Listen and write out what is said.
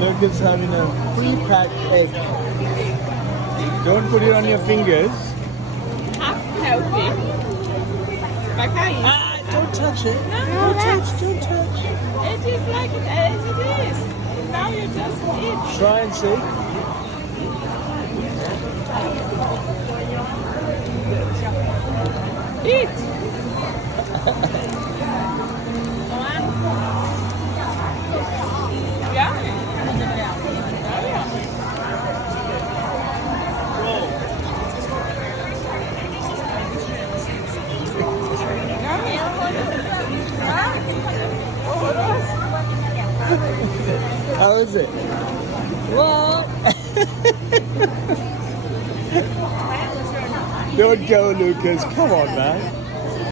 Lucas having a pre-packed egg. Don't put it on your fingers. Half healthy. Okay. Don't touch it. No, Don't touch. it is like as it is. Now you just eat. Try and see. Eat. Yeah. How is it? What? Don't go, Lucas. Come on, man.